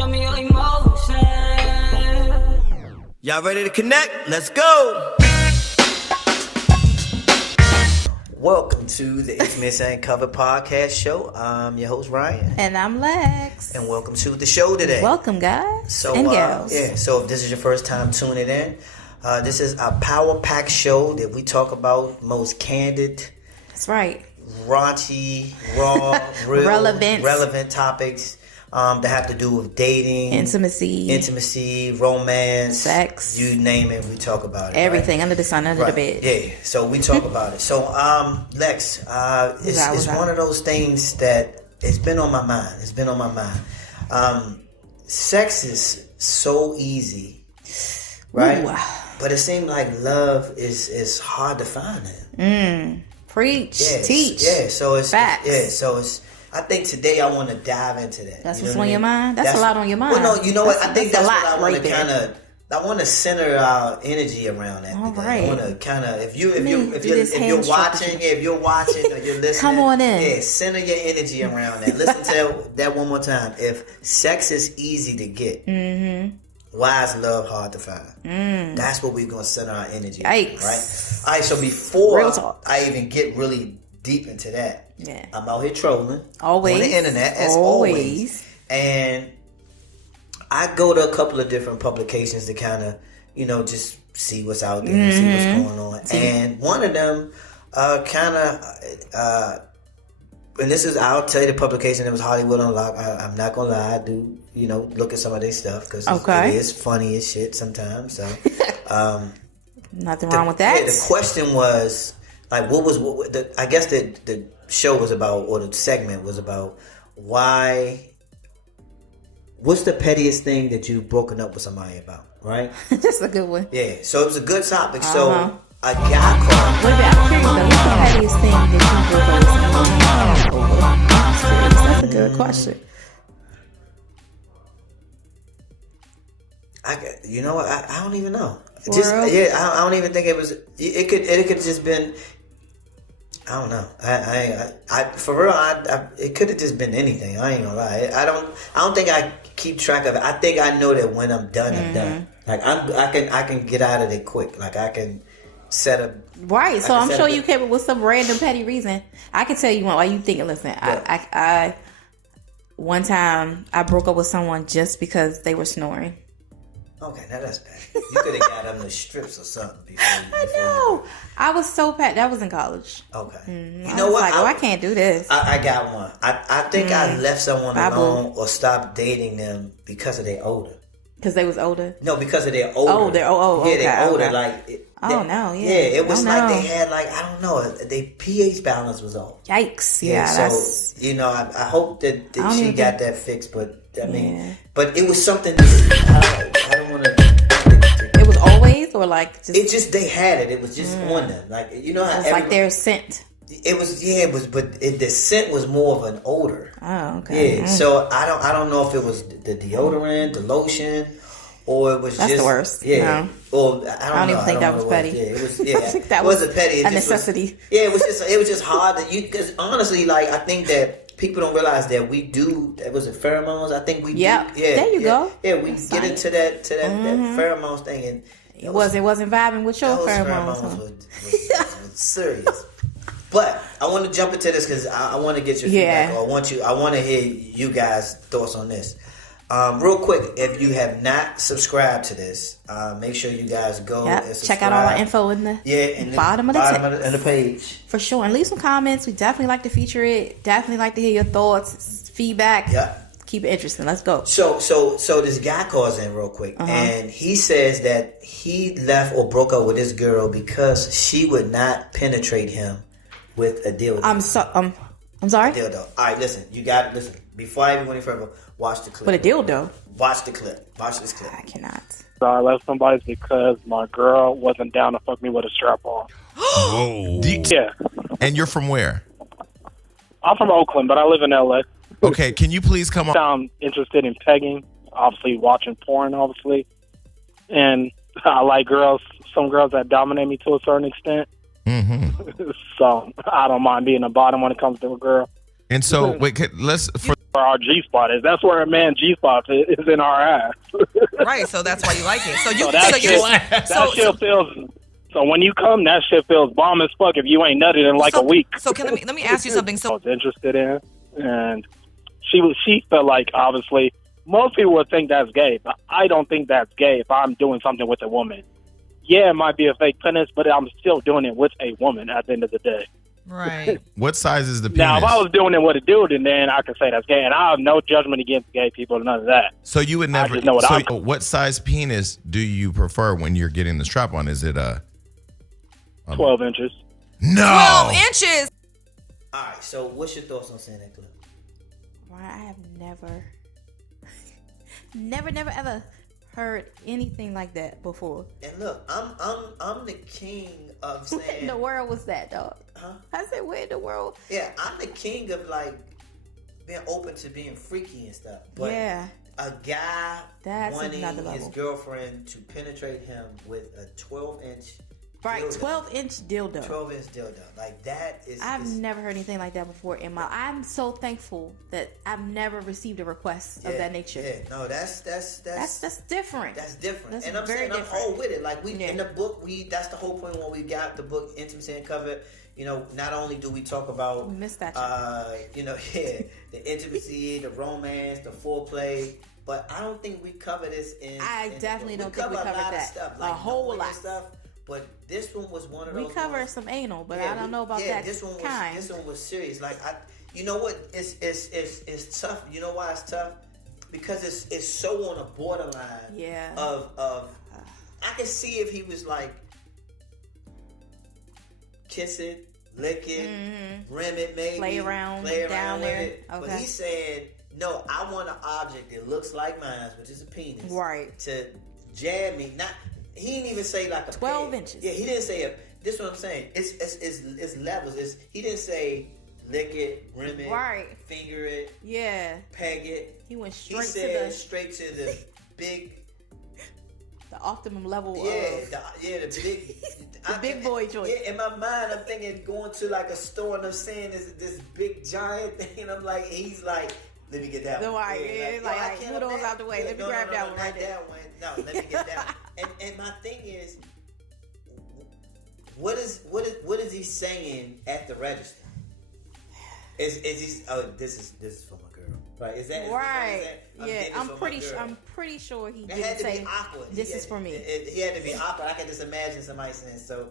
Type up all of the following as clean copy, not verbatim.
Show me your emotion. Y'all ready to connect? Let's go. Welcome to the Intimacy Uncovered podcast show. I'm your host Ryan, and I'm Lex, and welcome to the show today. Welcome, guys and gals. So if this is your first time tuning in, this is a power pack show that we talk about most candid. That's right. Raunchy, raw, real, relevant topics that have to do with dating, intimacy, romance, sex, you name it, we talk about it. Everything, right? Under the sun, under the bed. Yeah, so we talk about it. So, Lex, it's one of those things that it's been on my mind. Sex is so easy, right? Ooh. But it seems like love is hard to find it. Preach, teach. Yeah, so it's facts. I think today I want to dive into that. That's what's on your mind. That's a lot on your mind. Well, no, you know what? I think that's what I want to kind of. I want to center our energy around that. All today. right. I want to kind of if you're watching or you're listening, come on in. Yeah, center your energy around that. Listen to that one more time. If sex is easy to get, why is love hard to find? That's what we're gonna center our energy. Yikes. Right. All right. So before I even get really deep into that, I'm out here trolling always on the internet as always, and I go to a couple of different publications to kind of just see what's out there and see what's going on. And one of them and this is, I'll tell you the publication, it was Hollywood Unlocked. I'm not gonna lie, I do look at some of their stuff because it is funny as shit sometimes. So nothing wrong with that. Yeah, the question was like, I guess the show was about, or the segment was about, what's the pettiest thing that you've broken up with somebody about, right? That's a good one. Yeah, so it was a good topic. So a guy called. Wait a minute, I'm curious though. What's the pettiest thing that you broke up with somebody over? That's a good question. I don't even know. I don't even think it was. It could just been. I don't know. I for real. It could have just been anything. I ain't gonna lie. I don't think I keep track of it. I think I know that when I'm done, I'm done. Like I can get out of it quick. Like I can set up. Right. So I'm sure you came up with some random petty reason. I can tell you one. Why you thinking? Listen, I one time I broke up with someone just because they were snoring. Okay, now that's bad. You could have got them the strips or something. I know. I was so bad. That was in college. Okay. You know what? Like, I can't do this. I got one. I think I left someone alone or stopped dating them because of their older. Because they was older? No, because of their older. Oh, they're okay. Yeah, they're older. Okay. Like. No, yeah. Yeah, it was like they had I don't know, their pH balance was off. Yikes! Yeah, so I hope that she got that fixed, but I mean, but it was something. I don't want to. It was always, or like just. It just they had it. It was just on them, like how it's like their scent. It was, but the scent was more of an odor. Oh, okay. Yeah, so I don't know if it was the deodorant, the lotion. Or it was That's just the worst. Yeah. No. Or I don't even think that was petty. Yeah, it was. Yeah, I think that it wasn't petty. A necessity. It was just hard that because honestly, like I think that people don't realize that we do. That was it pheromone. I think we. Yep. Do. Yeah. There you go. Yeah, we get into that pheromones thing, and it wasn't vibing with your pheromones. Was serious. But I want to jump into this because I want to get your feedback. I want to hear you guys' thoughts on this. Real quick, if you have not subscribed to this, make sure you guys go and subscribe. Check out all our info in the bottom of the page. For sure. And leave some comments. We definitely like to feature it. Definitely like to hear your thoughts, feedback. Yeah. Keep it interesting. Let's go. So this guy calls in real quick, and he says that he left or broke up with this girl because she would not penetrate him with a dildo. I'm sorry? A dildo. All right, listen. You got to listen. Before I even go any further, watch the clip. With a dildo? Watch the clip. Watch this clip. I cannot. So I left somebody because my girl wasn't down to fuck me with a strap on. Whoa. Yeah. And you're from where? I'm from Oakland, but I live in LA. Okay, can you please come on? I'm interested in pegging, obviously watching porn, obviously. And I like some girls that dominate me to a certain extent. Mm-hmm. So I don't mind being a bottom when it comes to a girl. And so, wait, let's for where our G spot is. That's where a man's G spot is in our ass. Right, so that's why you like it. So you, So that shit feels. So when you come, that shit feels bomb as fuck if you ain't nutted in like a week. So let me ask you something. I So was interested in, and she felt like, obviously most people would think that's gay, but I don't think that's gay if I'm doing something with a woman. Yeah, it might be a fake penis, but I'm still doing it with a woman at the end of the day. right. What size is the penis? Now, if I was doing it with a dude, then I could say that's gay, and I have no judgment against gay people, none of that. So you would never. I just know what What size penis do you prefer when you're getting the strap on? Is it a 12 inches. No. 12 inches. All right. So what's your thoughts on saying that clip? Why I have never ever heard anything like that before. And look, I'm the king of saying. What in the world was that, dog? Huh? I said, where in the world? Yeah, I'm the king of like being open to being freaky and stuff. But Yeah. a guy That's wanting another his level. girlfriend to penetrate him with a 12-inch Right, dildo. 12-inch dildo. 12-inch dildo. Like that is. I've never heard anything like that before in my. I'm so thankful that I've never received a request of that nature. Yeah, no, that's different. That's different. That's and I'm very saying different. I'm all with it. Like Yeah. in the book, that's the whole point when we got the book Intimacy Uncovered. You know, not only do we talk about We missed that. the intimacy, the romance, the foreplay, but I don't think we cover this in. I definitely don't think we a covered lot that. Of stuff, A like whole knowing lot. and stuff. But this one was one of those. We covered ones- some anal, but Yeah, I don't know about yeah, that this one was, kind. This one was serious. Like you know what? It's tough. You know why it's tough? Because it's so on a borderline. Yeah. Of I can see if he was like kiss it, lick it, rim it, maybe Play around down with there. it. But Okay. he said, no, I want an object that looks like mine, which is a penis, Right. To jab me. Not he didn't even say like a 12 peg. inches. Yeah, he didn't say this is what I'm saying. It's levels. He didn't say lick it, rim it, Right. finger it, Yeah. peg it. He went He straight said to straight to the big. the optimum level Yeah, of the big, the big boy joint. Yeah, in my mind, I'm thinking going to like a store and I'm seeing this big giant thing, and I'm like, he's like, let me get that The one. white, yeah, yo, like, I can't move those imagine- out the way. Let me no, grab no, that no, one not right there. that one. No, let me get that one. And my thing is, what is he saying at the register? Is he? Oh, this is for my girl. Right? Is that Right? getting this I'm for my pretty girl. I'm pretty sure he It had didn't to say be awkward. this is for me. He had to be awkward. I can just imagine somebody saying, "So,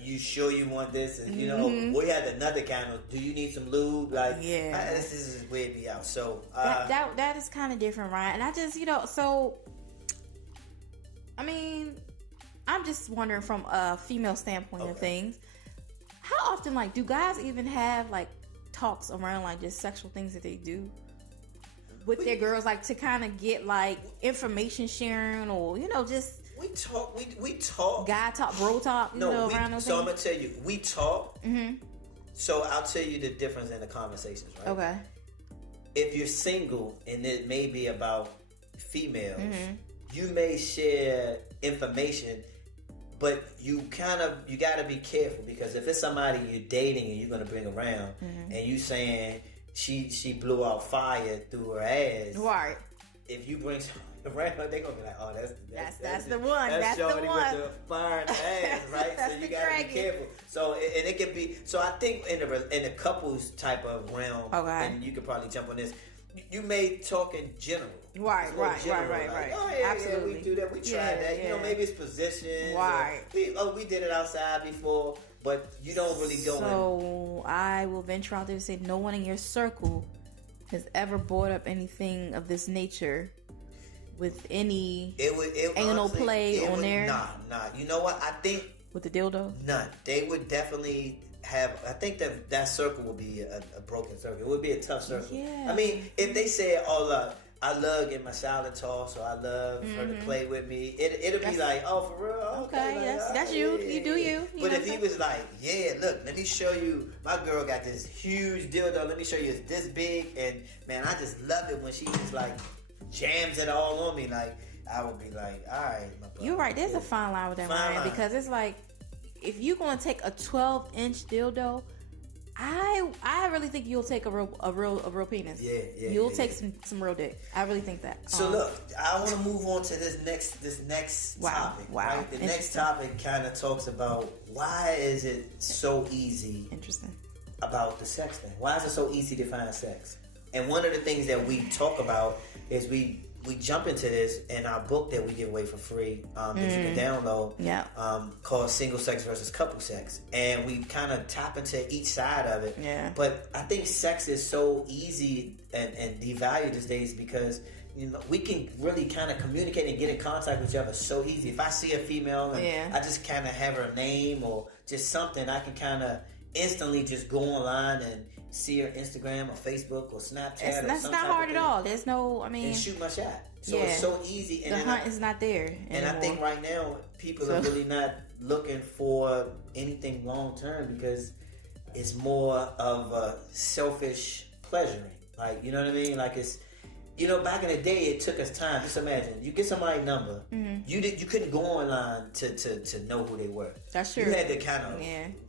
you sure you want this?" And you Mm-hmm. know, we had another kind of, "Do you need some lube?" Like, Yeah. this is weird me out. So, that is kind of different, right? And I just so I mean, I'm just wondering from a female standpoint of things, how often like do guys even have like talks around like just sexual things that they do with their girls, like to kind of get like information sharing, or just we talk. guy talk, bro talk, around those so I'm things? gonna tell you, we talk. Mm-hmm. So I'll tell you the difference in the conversations, right? Okay. If you're single and it may be about females, Mm-hmm. you may share information, but you got to be careful, because if it's somebody you're dating and you're going to bring around, Mm-hmm. and you saying she blew out fire through her ass, Right. if you bring somebody around, they're going to be like, oh, that's the one. That's the shorty one. with the fire in the ass, right? That's So you the got to dragon. be careful. So and it can be. So I think in the couples type of realm, Okay. and you could probably jump on this. You may talk in general. Right, It's more right, general, right, like, right. oh yeah, Absolutely. we do that. We tried Yeah, that. You know, yeah. maybe it's positions. Right. We did it outside before, but you don't really go in. So I will venture out there to say no one in your circle has ever brought up anything of this nature with any anal honestly, play on there? Nah. You know what? I think with the dildo. none. They would definitely have. I think that circle would be a broken circle. It would be a tough circle. Yeah. I mean, if they said, "Oh, I love getting my silent toss," or "I love her to play with me," it'll be like, "Oh, for real? Okay, like, that's oh, you. yeah, You do yeah." you. But know if he what I'm was like, "Yeah, look, let me show you. My girl got this huge dildo. Let me show you. It's this big, and man, I just love it when she just like jams it all on me." Like, I would be like, "All right, my brother." You're right. There's a fine line with that, Fine Ryan, line. because it's like if you're gonna take a 12-inch dildo, I really think you'll take a real penis. Yeah. You'll take some real dick. I really think that. So look, I want to move on to this next topic. Wow. Right? The next topic kind of talks about why is it so easy. Interesting. About the sex thing. Why is it so easy to find sex? And one of the things that we talk about is we jump into this in our book that we give away for free that you can download called Single Sex versus Couple Sex. And we kind of tap into each side of it. Yeah. But I think sex is so easy and devalued these days because we can really kind of communicate and get in contact with each other so easy. If I see a female and I just kind of have her name or just something, I can kind of instantly just go online and see her Instagram or Facebook or Snapchat. That's not hard at all. There's no, and shoot my shot. So it's so easy. And the hunt is not there anymore. And I think right now people are really not looking for anything long term because it's more of a selfish pleasuring. Like, you know what I mean? Like it's, back in the day, it took us time. Just imagine, you get somebody's number. You couldn't go online to know who they were. That's true. You had to kind of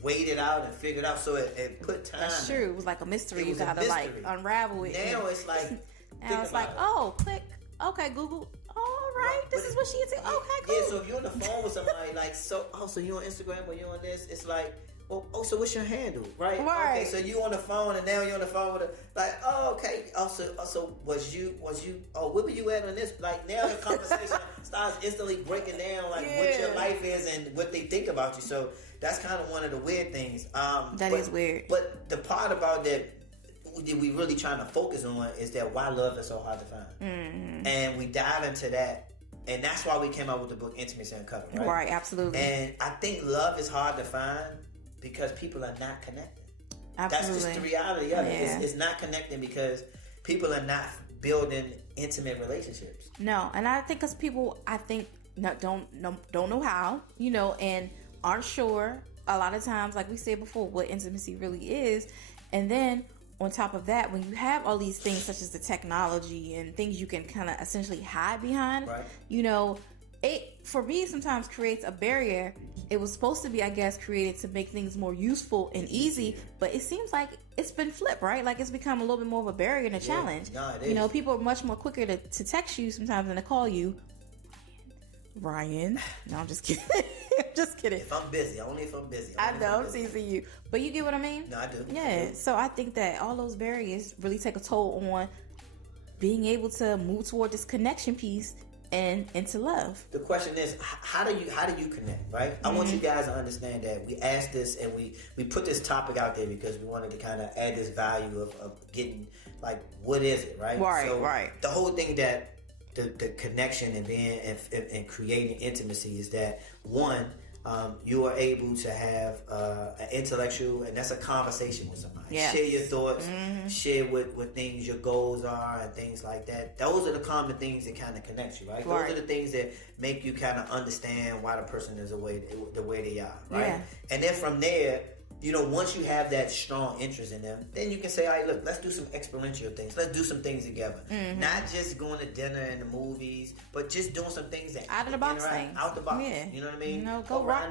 wait it out and figure it out. So it put time. That's true. It was like a mystery. You gotta unravel it. Now it's like click. Okay, Google. All right, this is what she is. Okay, cool. Yeah. So if you're on the phone with somebody, so you on Instagram or you on this, it's like. So what's your handle, right? Okay, so you on the phone and now you're on the phone with her. Like, okay. Also, was you? Where were you at on this? Like now the conversation starts instantly breaking down like what your life is and what they think about you. So that's kind of one of the weird things. That is weird. But the part about that we really trying to focus on is that why love is so hard to find, and we dive into that. And that's why we came out with the book Intimacy Uncovered, right? Right, absolutely. And I think love is hard to find because people are not connected. Absolutely. That's just the reality of it. It's not connecting because people are not building intimate relationships. No, and I think because people, don't know how, and aren't sure a lot of times, like we said before, what intimacy really is. And then on top of that, when you have all these things such as the technology and things you can kind of essentially hide behind, it, for me, sometimes creates a barrier. It was supposed to be, I guess, created to make things more useful and easy, but it seems like it's been flipped, right? Like it's become a little bit more of a barrier and a challenge. No, it is. People are much more quicker to text you sometimes than to call you. Ryan. No, I'm just kidding. Just kidding. If I'm busy, only if I'm busy. I know, I'm teasing you. But you get what I mean? No, I do. Yeah. So I think that all those barriers really take a toll on being able to move toward this connection piece and into love. The question is, how do you connect, right? I want you guys to understand that we asked this and we put this topic out there because we wanted to kind of add this value of getting, like, what is it, right? Right. The whole thing that the connection and being and creating intimacy is that one, you are able to have an intellectual, and that's a conversation with somebody. Yes. Share your thoughts, share what things your goals are and things like that. Those are the common things that kind of connect you, right? Those are the things that make you kind of understand why the person is the way they are, right? Yeah. And then from there, once you have that strong interest in them, then you can say, all right, look, let's do some experiential things. Let's do some things together. Not just going to dinner and the movies, but just doing some things that out of the box things. Out the box. Yeah. You know what I mean? Go rock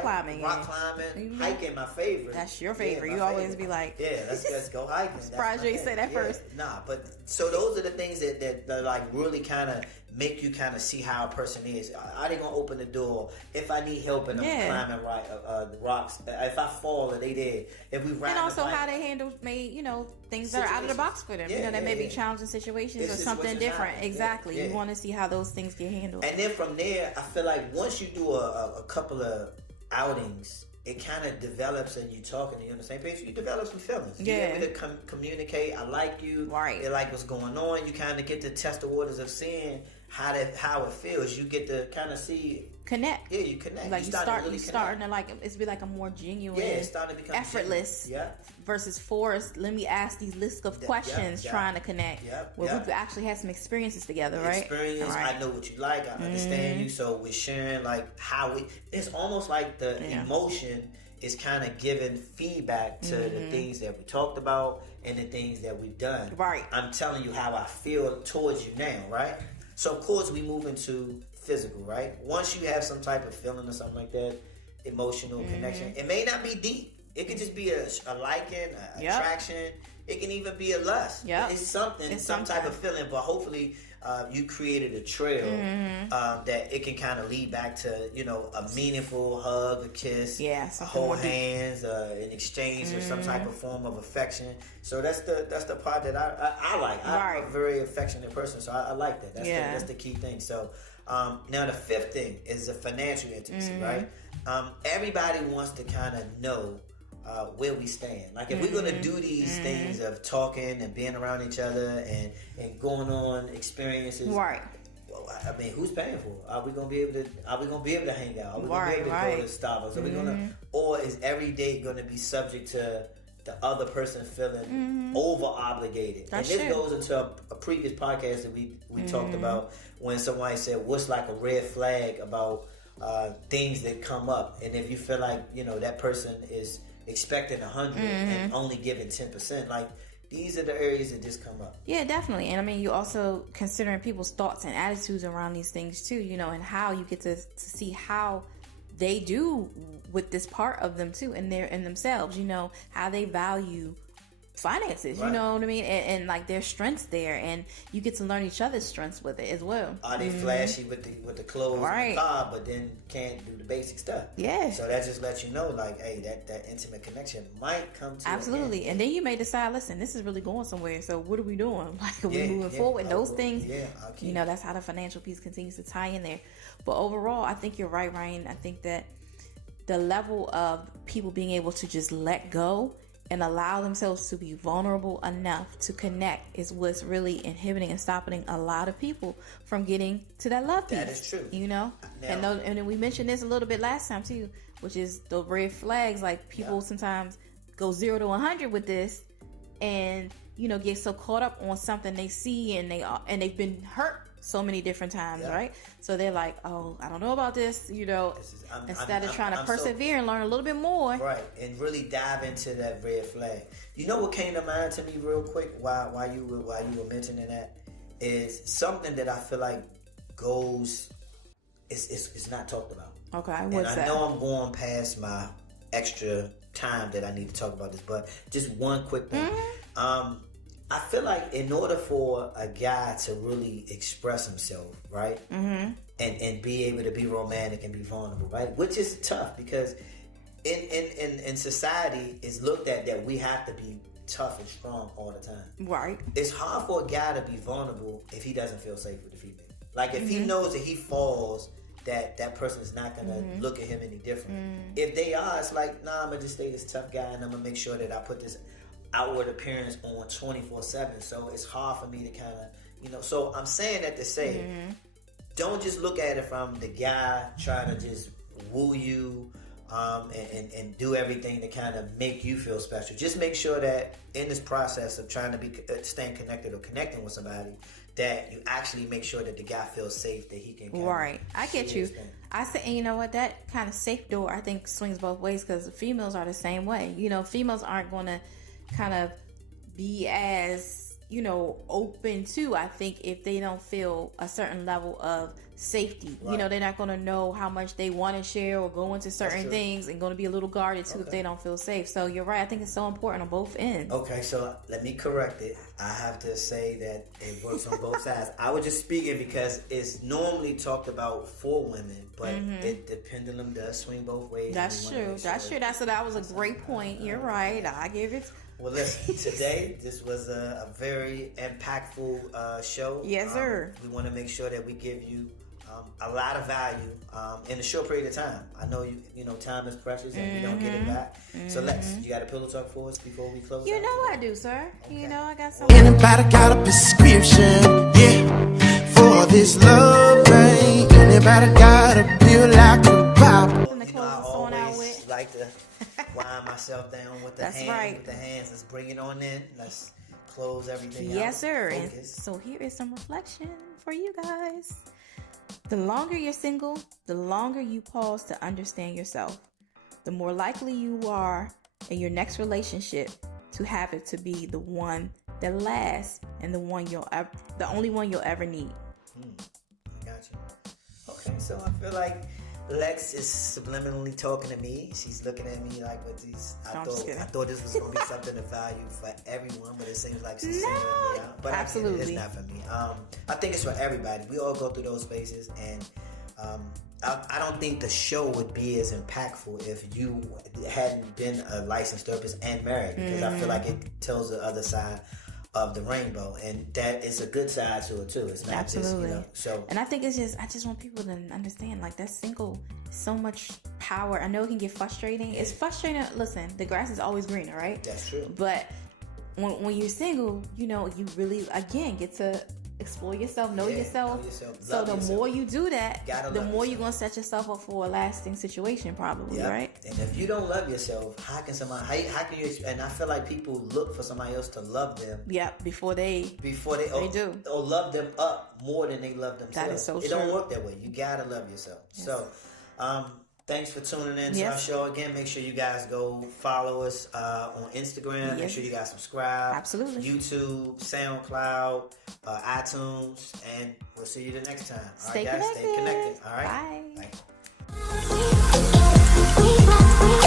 climbing. Rock climbing. Hiking, my favorite. That's your favorite. You always be like, let's go hiking. Surprised you didn't say that first. Nah, but so those are the things that like really kind of make you kind of see how a person is. Are they gonna open the door if I need help and I'm climbing the rocks? If I fall, are they there? If we ride, and also how they handle things that are out of the box for them. That may be challenging situations or something different. Exactly. You want to see how those things get handled. And then from there, I feel like once you do a couple of outings, it kind of develops, and you talking and you're on the same page, you develop some feelings. You're able to communicate. I like you. Right. You like what's going on. You kind of get to test the waters of seeing how it feels. You get to kind of see. Connect. Yeah, you connect. Like you starting to like it's be like a more genuine, it's starting to become effortless. Versus forced. Let me ask these list of questions, trying to connect. Where we've actually had some experiences together, right? I know what you like. I understand you. So we're sharing like how it's almost like the emotion is kind of giving feedback to the things that we talked about and the things that we've done. Right. I'm telling you how I feel towards you now, right? So of course we move into physical, right? Once you have some type of feeling or something like that, emotional connection, it may not be deep, It could just be a liking, a Yep. attraction. It can even be a lust. Yep. It's something, It's some type something. of feeling. But hopefully, you created a trail Mm-hmm. that it can kind of lead back to, a meaningful hug, a kiss, Yeah, a something hold more deep. hands, an exchange, or some type of form of affection. So that's the part that I like. I'm Right. a very affectionate person, so I like that. Yeah. That's the key thing. So now the fifth thing is the financial intimacy, Mm-hmm. right? Everybody wants to kind of know where we stand. Like if we're gonna do these things of talking and being around each other and going on experiences, Right. well, I mean, who's paying for it? Are we gonna be able to hang out? Are we gonna be able to Right. go to Starbucks? Are we gonna, or is every date gonna be subject to the other person feeling over obligated? That's and this true. goes into a previous podcast that we talked about when somebody said, "What's like a red flag about things that come up?" And if you feel like that person is expecting 100 and only giving 10%, like these are the areas that just come up. Yeah, definitely. And I mean, you also considering people's thoughts and attitudes around these things too, and how you get to see how they do with this part of them too, and in themselves, how they value finances, Right. you know what I mean? And like their strengths there, and you get to learn each other's strengths with it as well. Are they flashy with the clothes Right. and the car, but then can't do the basic stuff? Yeah. So that just lets you know, like, hey, that intimate connection might come to Absolutely. an end. And then you may decide, listen, this is really going somewhere. So what are we doing? Like, are we Yeah, moving yeah. forward? Those things, Yeah, I'll keep that's how the financial piece continues to tie in there. But overall, I think you're right, Ryan. I think that the level of people being able to just let go and allow themselves to be vulnerable enough to connect is what's really inhibiting and stopping a lot of people from getting to that love piece. That is true. And then we mentioned this a little bit last time too, which is the red flags. Like people sometimes go 0 to 100 with this, and get so caught up on something they see and they've been hurt so many different times, right? So they're like, oh, I don't know about this, instead of trying to persevere and learn a little bit more. Right, and really dive into that red flag. You know what came to mind to me real quick while you were mentioning that is something that I feel like it's not talked about. Okay, And what's I that? know I'm going past my extra time that I need to talk about this, but just one quick thing. I feel like in order for a guy to really express himself, right, and be able to be romantic and be vulnerable, right, which is tough because in society it's looked at that we have to be tough and strong all the time. Right. It's hard for a guy to be vulnerable if he doesn't feel safe with the female. Like if he knows that he falls, that person is not gonna look at him any different. If they are, it's like, nah, I'm gonna just stay this tough guy and I'm gonna make sure that I put this outward appearance on 24/7. So it's hard for me to kind of, so I'm saying that to say, don't just look at it from the guy trying to just woo you and do everything to kind of make you feel special. Just make sure that in this process of trying to be staying connected or connecting with somebody, that you actually make sure that the guy feels safe, that he can kind Right. I get share you. his thing. I say, and you know what? That kind of safe door, I think, swings both ways because females are the same way. Females aren't going to kind of be as, open to, I think, if they don't feel a certain level of safety. Right. They're not going to know how much they want to share or go into certain true. things and going to be a little guarded too if they don't feel safe. So you're right. I think it's so important on both ends. Okay, so let me correct it. I have to say that it works on both sides. I was just speaking because it's normally talked about for women, but the pendulum does swing both ways. That's true. That's true. That was a great point. You're right. I give it. Well, listen, today this was a very impactful show. Yes, sir. We want to make sure that we give you a lot of value in a short period of time. I know time is precious and we don't get it back. So Lex, you got a pillow talk for us before we close? You out? know I do, sir. Okay. I got some. Anybody got a prescription, for this love thing? Anybody got a pill like a pop? I always like to wind myself down with the That's hand, right. with the hands. Let's bring it on in. Let's close everything out. Yes, sir. And Focus. so here is some reflection for you guys. The longer you're single, the longer you pause to understand yourself, the more likely you are in your next relationship to have it to be the one that lasts and the only one you'll ever need. Gotcha. Okay, so I feel like Lex is subliminally talking to me. She's looking at me like with these. I thought this was gonna be something of value for everyone, but it seems like she's singling me out. But absolutely, it's not for me. I think it's for everybody. We all go through those phases, and I don't think the show would be as impactful if you hadn't been a licensed therapist and married, because I feel like it tells the other side of the rainbow, and that is a good side to it too. It's not absolutely. just, so. And I think it's just, I just want people to understand, like, that single, so much power. I know it can get frustrating. Yeah. It's frustrating. Listen, the grass is always greener, right? That's true. But when you're single, you know, you really, again, get to explore yourself, know yourself. So the more you do that, the more you're going to set yourself up for a lasting situation, probably, right? And if you don't love yourself, how can somebody, how can you, and I feel like people look for somebody else to love them. Before they do. Or love them up more than they love themselves. That is so true. It don't work that way. You got to love yourself. Yes. So, thanks for tuning in to our show. Again, make sure you guys go follow us on Instagram. Yes. Make sure you guys subscribe. Absolutely. YouTube, SoundCloud, iTunes, and we'll see you the next time. Stay all right, guys, connected. Stay connected. All right. Bye. Bye.